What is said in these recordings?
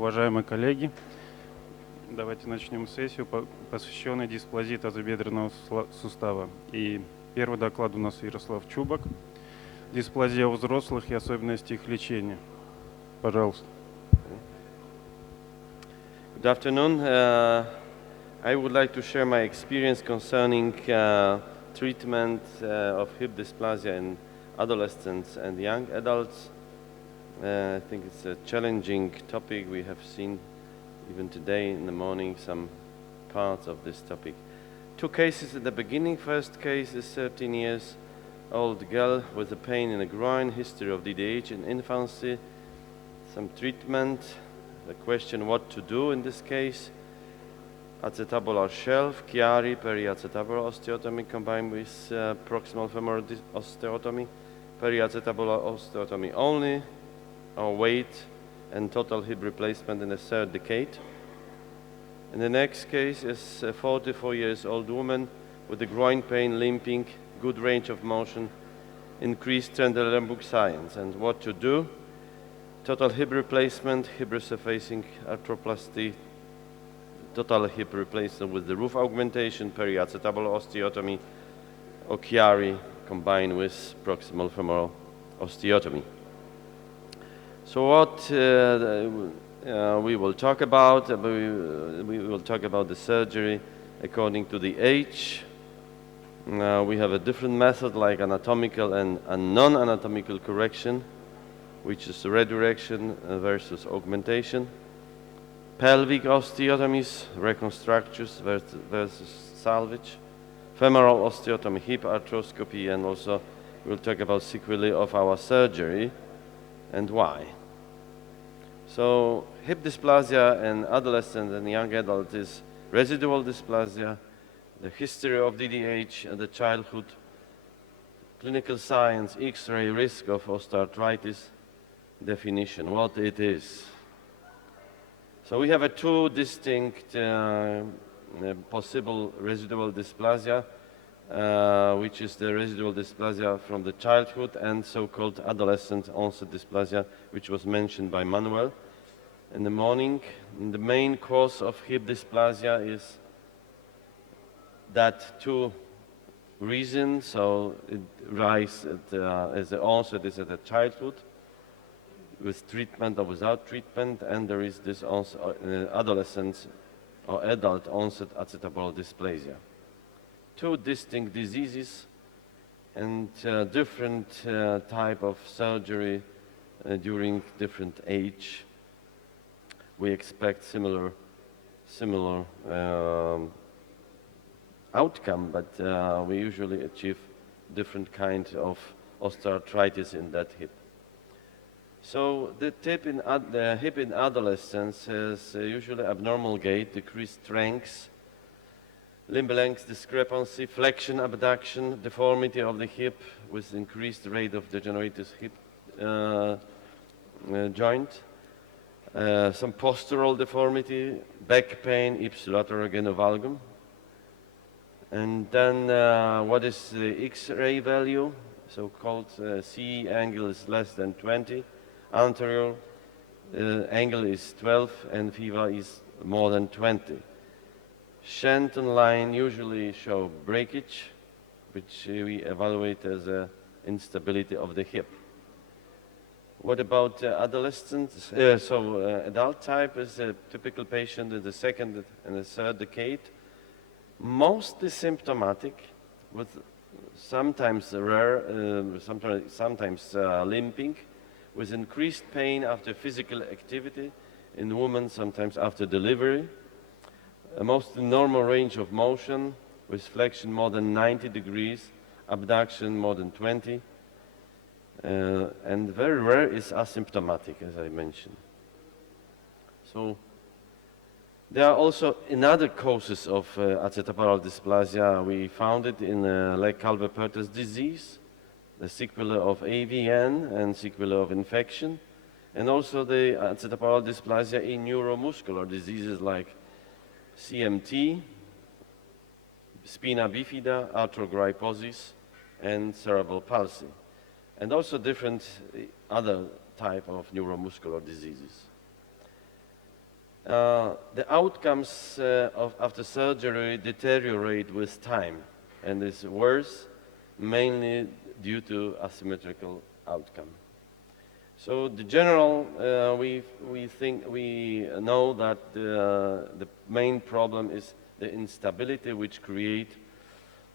уважаемые коллеги. Давайте начнем сессию, посвященную дисплазии тазобедренного сустава. И первый доклад у нас Ярослав Чубак. Дисплазия у взрослых и особенности их лечения. Пожалуйста. Good afternoon. I would like to share my experience concerning treatment of hip dysplasia in adolescents and young adults. I think it's a challenging topic. We have seen even today in the morning some parts of this topic. Two cases at the beginning. First case is 13 years old girl with a pain in the groin, history of DDH in infancy, some treatment. The question what to do in this case: acetabular shelf, Chiari, periacetabular osteotomy combined with proximal femoral osteotomy, periacetabular osteotomy only, or weight and total hip replacement in the third decade. And the next case is a 44 years old woman with a groin pain, limping, good range of motion, increased Trendelenburg science. And what to do: total hip replacement, hip resurfacing arthroplasty, total hip replacement with the roof augmentation, periacetabular osteotomy, or Chiari combined with proximal femoral osteotomy. So what we will talk about, we will talk about the surgery according to the age. We have a different method like anatomical and non-anatomical correction, which is redirection versus augmentation. Pelvic osteotomies, reconstructures versus salvage. Femoral osteotomy, hip arthroscopy, and also we'll talk about sequelae of our surgery and why. So hip dysplasia in adolescent and young adult is residual dysplasia, the history of DDH and the childhood, clinical signs, X-ray, risk of osteoarthritis, definition, what it is. So we have two distinct possible residual dysplasia, which is the residual dysplasia from the childhood and so-called adolescent onset dysplasia, which was mentioned by Manuel in the morning. And the main cause of hip dysplasia is that two reasons. So it rises as the onset is at the childhood, with treatment or without treatment, and there is this adolescent or adult onset acetabular dysplasia. Two distinct diseases and different type of surgery during different age. We expect similar outcome, but we usually achieve different kind of osteoarthritis in that hip. So the hip in adolescence has usually abnormal gait, decreased strength, limb length discrepancy, flexion, abduction, deformity of the hip with increased rate of degenerative hip joint, some postural deformity, back pain, ipsilateral genovalgum. And then what is the X-ray value? So-called CE angle is less than 20, anterior angle is 12, and FIVA is more than 20. Shenton line usually show breakage, which we evaluate as instability of the hip. What about adolescents? Adult type is a typical patient in the second and the third decade, mostly symptomatic, with sometimes rare, sometimes limping, with increased pain after physical activity in women, sometimes after delivery. A mostly normal range of motion with flexion more than 90 degrees, abduction more than 20, and very rare is asymptomatic, as I mentioned. So there are also another causes of acetabular dysplasia. We found it in Leg-Calvé-Perthes disease, the sequelae of AVN and sequelae of infection, and also the acetabular dysplasia in neuromuscular diseases like CMT, spina bifida, arthrogryposis, and cerebral palsy, and also different other type of neuromuscular diseases. The outcomes after surgery deteriorate with time and is worse, mainly due to asymmetrical outcome. So the general, we know that the main problem is the instability which create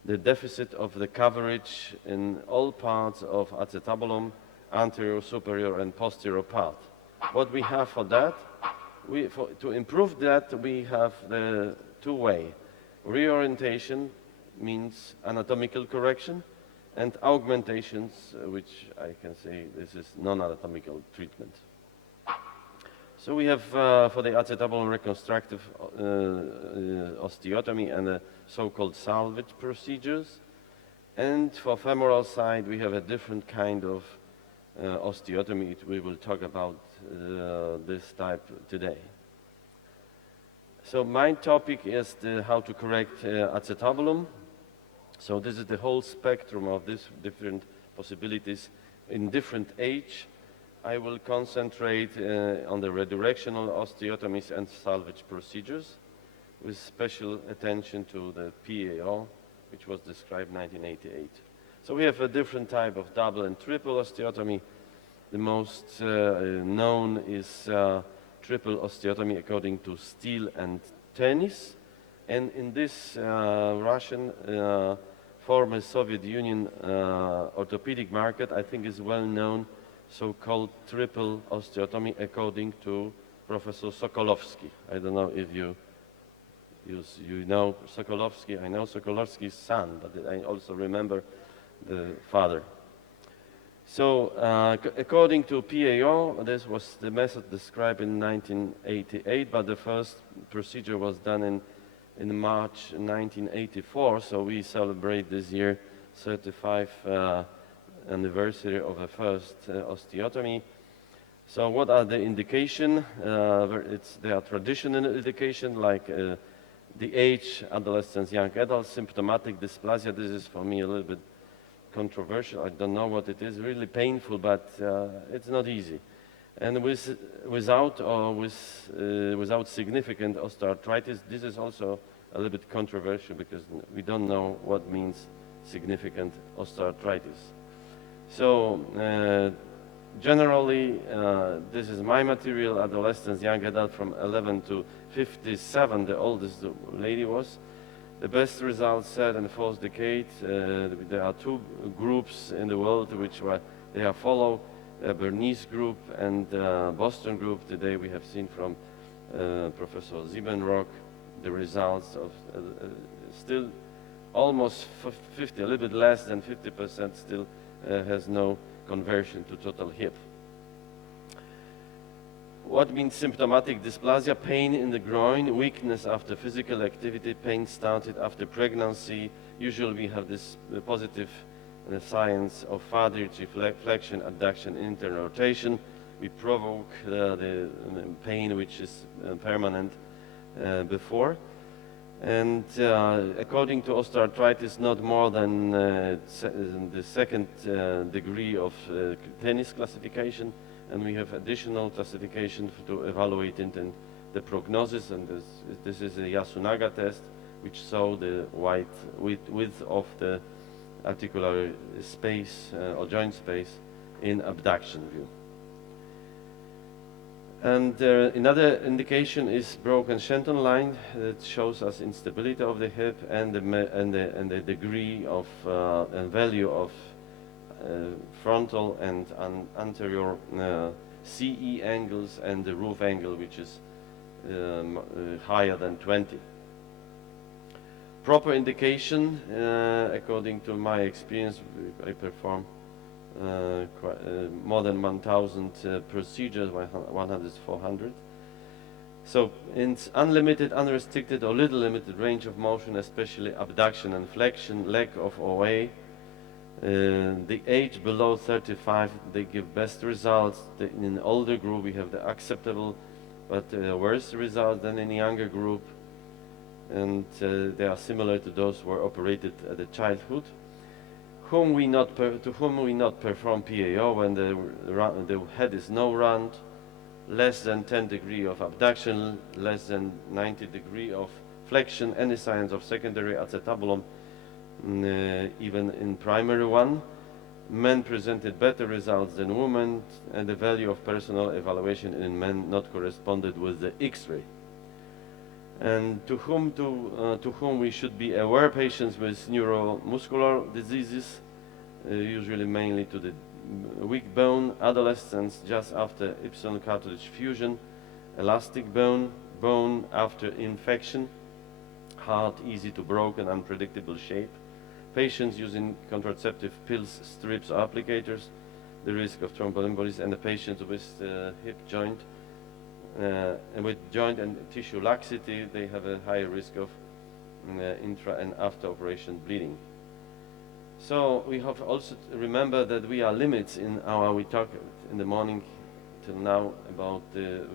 the deficit of the coverage in all parts of acetabulum, anterior, superior, and posterior part. What we have for that, to improve that, we have the two-way. Reorientation means anatomical correction, and augmentations, which I can say this is non-anatomical treatment. So we have for the acetabulum reconstructive osteotomy and the so-called salvage procedures. And for femoral side, we have a different kind of osteotomy. We will talk about this type today. So my topic is how to correct acetabulum. So this is the whole spectrum of these different possibilities in different age. I will concentrate on the redirectional osteotomies and salvage procedures with special attention to the PAO, which was described in 1988. So we have a different type of double and triple osteotomy. The most known is triple osteotomy according to Steele and Tennis. And in this Russian, former Soviet Union orthopedic market, I think is well known, so-called triple osteotomy according to Professor Sokolovsky. I don't know if you know Sokolovsky. I know Sokolovsky's son, but I also remember the father. So according to PAO, this was the method described in 1988, but the first procedure was done in March 1984, so we celebrate this year 35th anniversary of the first osteotomy. So what are the indications? There are traditional indications like the age, adolescents, young adults, symptomatic dysplasia. This is for me a little bit controversial. I don't know what it is, really painful, but it's not easy. And without significant osteoarthritis, this is also a little bit controversial because we don't know what means significant osteoarthritis. So generally, this is my material, adolescents, young adult from 11 to 57, the oldest the lady was. The best results, third and fourth decade. There are two groups in the world which they are follow. Bernese group and Boston group. Today we have seen from Professor Siebenrock the results of still almost 50, a little bit less than 50% still has no conversion to total hip. What means symptomatic dysplasia? Pain in the groin, weakness after physical activity, pain started after pregnancy. Usually we have this positive signs of fatherage, flexion, adduction, internal rotation. We provoke the pain which is permanent before. And according to osteoarthritis, not more than the second degree of Tennis classification, and we have additional classification to evaluate the prognosis, and this is a Yasunaga test, which show the width of the articular space or joint space in abduction view. And another indication is broken Shenton line that shows us instability of the hip and the degree of and value of frontal and anterior CE angles and the roof angle, which is higher than 20. Proper indication, according to my experience, I perform more than 1,000 procedures, 100 to 400. So in unlimited, unrestricted or little limited range of motion, especially abduction and flexion, lack of OA, the age below 35, they give best results. In older group, we have the acceptable, but worse results than in younger group. And they are similar to those who were operated at the childhood. To whom we not perform PAO when the head is no round, less than 10 degree of abduction, less than 90 degree of flexion, any signs of secondary acetabulum, even in primary one. Men presented better results than women, and the value of personal evaluation in men not corresponded with the X-ray. And to whom we should be aware: patients with neuromuscular diseases, usually mainly to the weak bone, adolescents just after ipson cartilage fusion, elastic bone, bone after infection, heart easy to broken, unpredictable shape, patients using contraceptive pills, strips, or applicators, the risk of thromboembolism, and the patients with hip joint and with joint and tissue laxity, they have a higher risk of intra and after operation bleeding. So we have also to remember that we are limits in our, we talked in the morning till now about the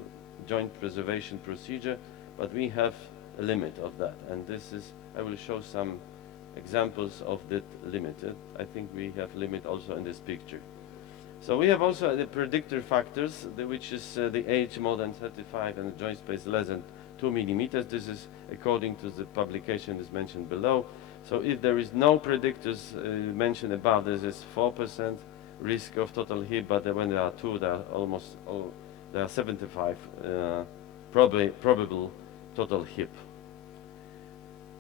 joint preservation procedure, but we have a limit of that, and this is, I will show some examples of that limit. I think we have limit also in this picture. So we have also the predictor factors, which is the age more than 35 and the joint space less than 2 millimeters. This is according to the publication is mentioned below. So if there is no predictors mentioned above, this is 4% risk of total hip, but when there are two, there are almost there are 75 probable total hip.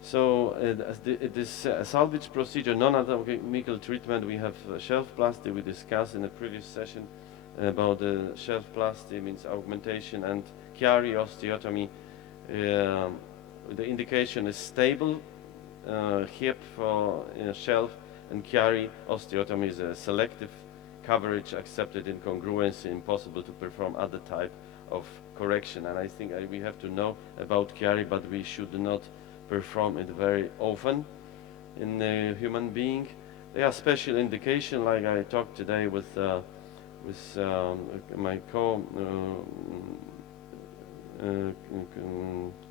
So this salvage procedure, non-anatomical treatment, we have shelfplasty. We discussed in a previous session about the shelfplasty, means augmentation, and Chiari osteotomy. The indication is stable hip for shelf, and Chiari osteotomy is a selective coverage accepted in congruency, impossible to perform other type of correction. And I think we have to know about Chiari, but we should not perform it very often in the human being. There are special indication, like I talked today with my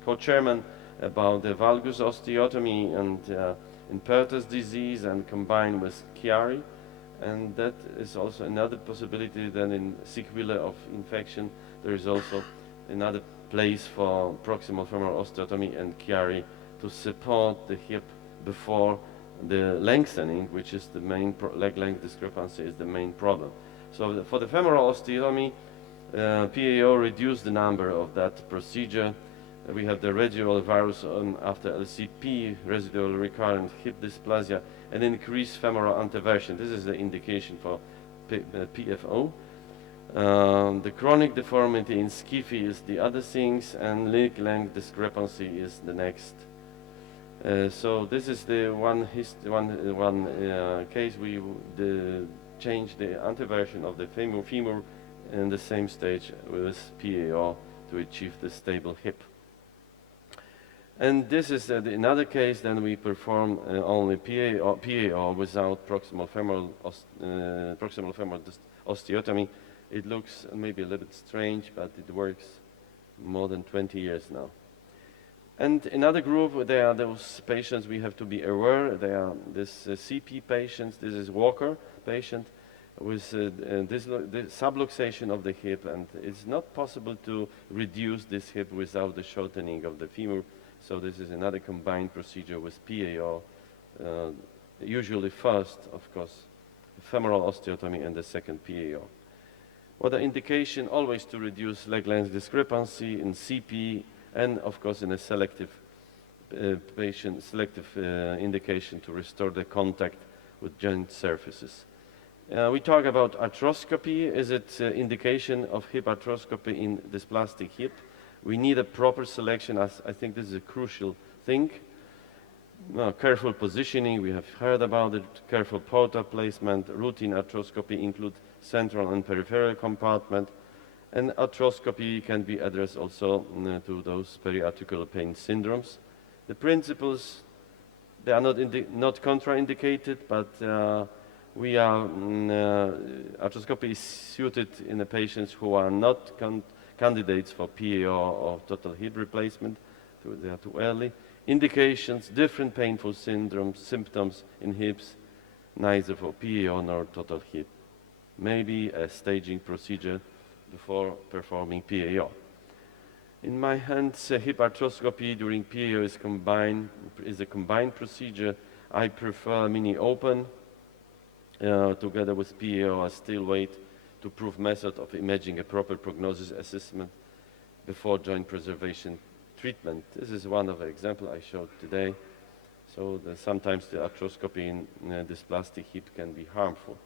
co-chairman about the valgus osteotomy and Impertus disease, and combined with Chiari, and that is also another possibility. Then in sequelae of infection, there is also another place for proximal femoral osteotomy and Chiari to support the hip before the lengthening, which is the main leg length discrepancy is the main problem. So for the femoral osteotomy, PAO reduced the number of that procedure. We have the residual virus after LCP, residual recurrent hip dysplasia, and increased femoral anteversion. This is the indication for PFO. The chronic deformity in SCIFI is the other things, and leg length discrepancy is the next. So this is the one case we changed the anteversion of the femur in the same stage with PAO to achieve the stable hip. And this is another case. Then we perform only PAO without proximal femoral osteotomy. It looks maybe a little bit strange, but it works more than 20 years now. And another group, there are those patients we have to be aware. They are this CP patients. This is Walker patient with this subluxation of the hip, and it's not possible to reduce this hip without the shortening of the femur. So this is another combined procedure with PAO, usually first, of course, femoral osteotomy, and the second PAO. What the indication? Always to reduce leg length discrepancy in CP, and of course in a selective indication to restore the contact with joint surfaces. We talk about arthroscopy. Is it indication of hip arthroscopy in dysplastic hip? We need a proper selection, as I think this is a crucial thing. Careful positioning, we have heard about it. Careful portal placement. Routine arthroscopy include central and peripheral compartment. And arthroscopy can be addressed also to those periarticular pain syndromes. The principles, they are not contraindicated, but we are arthroscopy is suited in the patients who are not candidates for PAO or total hip replacement. They are too early. Indications: different painful symptoms in hips, neither for PAO nor total hip. Maybe a staging procedure before performing PAO. In my hands, hip arthroscopy during PAO is a combined procedure. I prefer mini open together with PAO as still wait to prove method of imaging a proper prognosis assessment before joint preservation treatment. This is one of the examples I showed today. So sometimes the arthroscopy in this plastic hip can be harmful.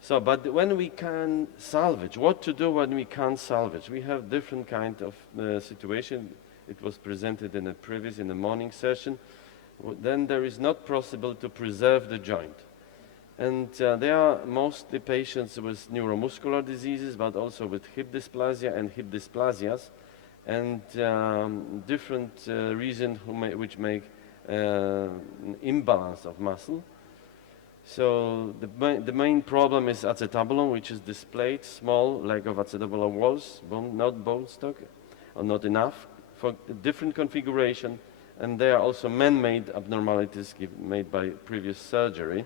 So, but when we can salvage, what to do when we can't salvage? We have different kind of situation. It was presented in the morning session. Then there is not possible to preserve the joint. And there are mostly patients with neuromuscular diseases, but also with hip dysplasia and hip dysplasias, and different reasons which make imbalance of muscle. So the main problem is acetabulum, which is displayed, small leg of acetabular walls, not bone stock, or not enough, for different configuration, and there are also man-made abnormalities made by previous surgery.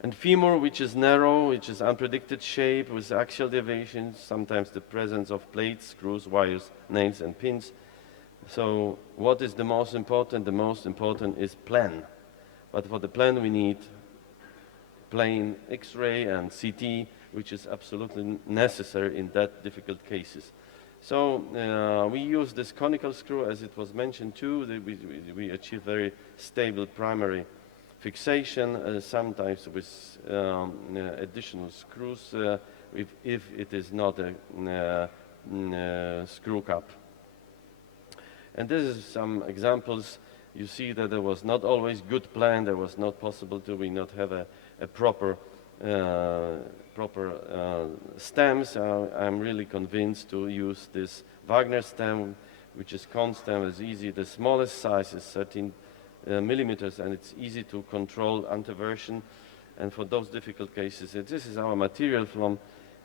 And femur, which is narrow, which is unpredicted shape with axial deviations, sometimes the presence of plates, screws, wires, nails, and pins. So what is the most important? The most important is plan. But for the plan, we need plain X-ray and CT, which is absolutely necessary in that difficult cases. So we use this conical screw, as it was mentioned too. We achieve very stable primary fixation, sometimes with additional screws, if it is not a screw cap. And this is some examples. You see that there was not always good plan. There was not possible to not have a proper stems. I'm really convinced to use this Wagner stem, which is cone stem. Is easy. The smallest size is 13 millimeters, and it's easy to control anteversion. And for those difficult cases, this is our material from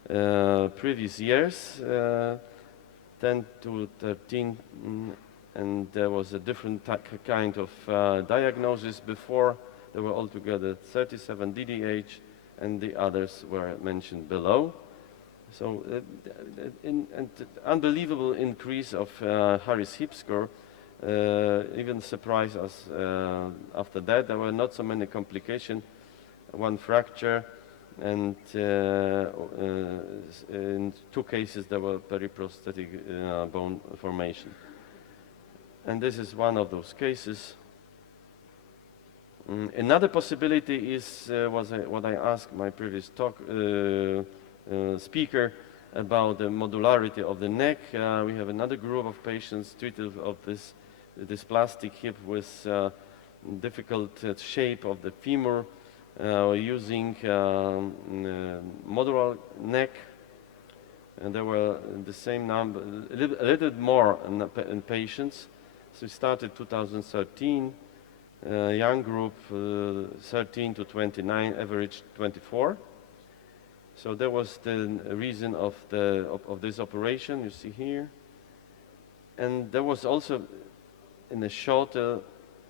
previous years, 10 to 13. And there was a different kind of diagnosis before. There were altogether 37 DDH, and the others were mentioned below. So unbelievable increase of Harris hip score even surprised us. After that, there were not so many complications. One fracture, and in 2 cases there were periprosthetic bone formation. And this is one of those cases. Another possibility is what I asked my previous speaker about the modularity of the neck. We have another group of patients treated of this plastic hip with difficult shape of the femur, using modular neck. And there were the same number, a little bit more in patients. So we started 2013, young group 13 to 29, average 24. So that was the reason of this operation you see here. And there was also in a shorter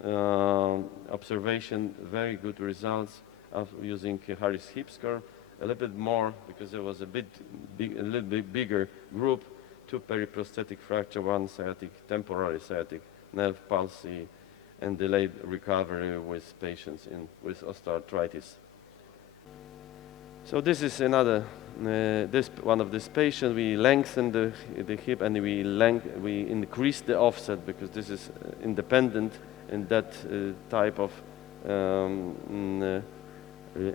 observation very good results of using Harris hip score, a little bit more because there was a little bit bigger group, 2 periprosthetic fracture, 1 temporary sciatic nerve palsy, and delayed recovery with patients with osteoarthritis. So this is another, one of these patients. We lengthened the hip, and we increased the offset because this is independent in that type of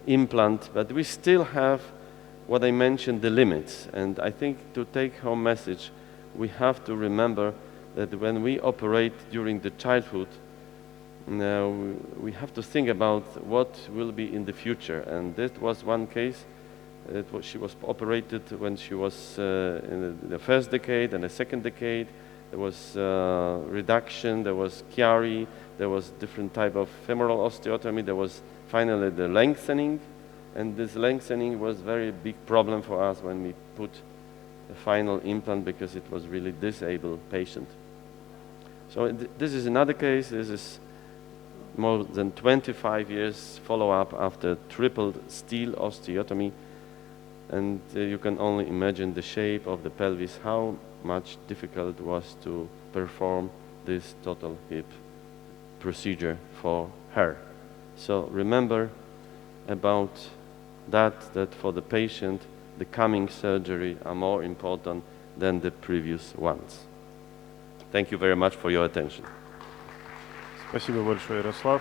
implant. But we still have what I mentioned, the limits. And I think to take home message, we have to remember that when we operate during the childhood, we have to think about what will be in the future. And that was one case. She was operated when she was in the first decade and the second decade. There was reduction, there was Chiari, there was different type of femoral osteotomy, there was finally the lengthening. And this lengthening was very big problem for us when we put the final implant because it was really disabled patient. So this is another case. This is more than 25 years follow-up after triple steel osteotomy. and you can only imagine the shape of the pelvis, how much difficult it was to perform this total hip procedure for her. So remember about that for the patient, the coming surgery are more important than the previous ones. Thank you very much for your attention. Спасибо большое, Ярослав.